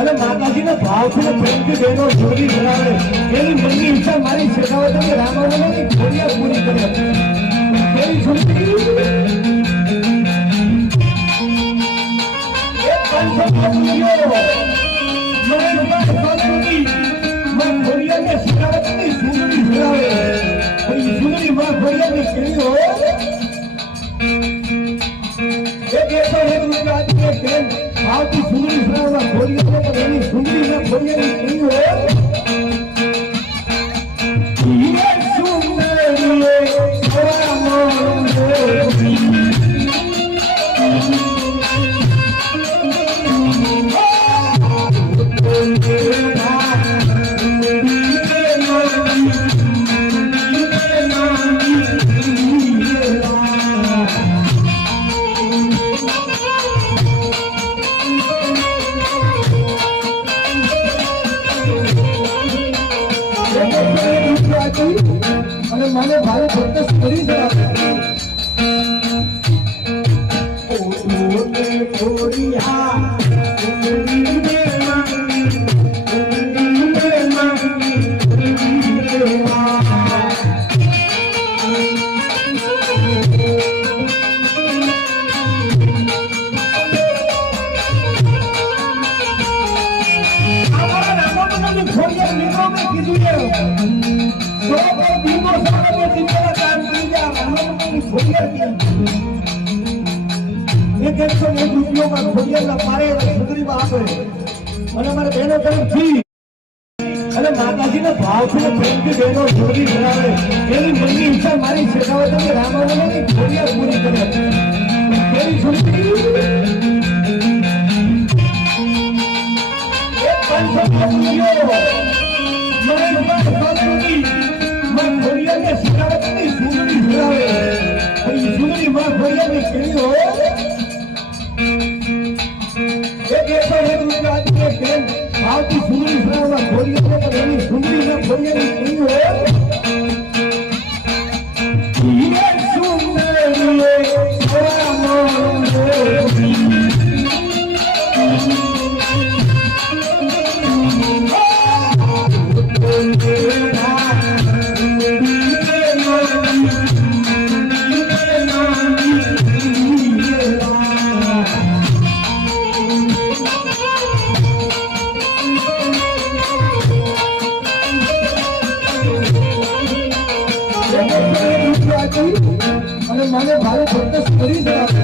અને માતાજીના ભાવથી પ્રેમથી બહેનો જોડી ધરાવે એની મનની ઈચ્છા મારી શેખાવત કે રામાવનની ખોડિયા પૂરી કરે કેવી સુંદરી એક પંચમો પૂર્યો મને બાદ ફાલતુની માં ખોડિયાને શેખાવતની સુંદરી ધરાવે પણ સુંદરી માં ખોડિયાની કેવી હોય એક એસો એક રૂપિયા પ્રેમ ભાવથી સુંદરી ધરાવવા ખોડિયા તો એની સુંદરી ના ખોડિયાની કેવી હોય અને મને ભારે ફોકસ કરી માતાજીના ભાવથી પ્રેમથી બહેનો જોડી ધરાવે એની મનની ઈચ્છા મારી શેખાવત કે રામાવનની ખોડિયા પૂરી કરે કેવી સુંદરી એક પંચમો પૂર્યો મને બાદ ફાલતુની માં ખોડિયાને શેખાવતની સુંદરી ધરાવે પણ સુંદરી માં ખોડિયાની કેવી હોય એક એસો એક રૂપિયા પ્રેમ ભાવથી સુંદરી ધરાવવા ખોડિયા તો એની સુંદરી ના ખોડિયાની કેવી હોય અને મને ભારે ફોકસ કરી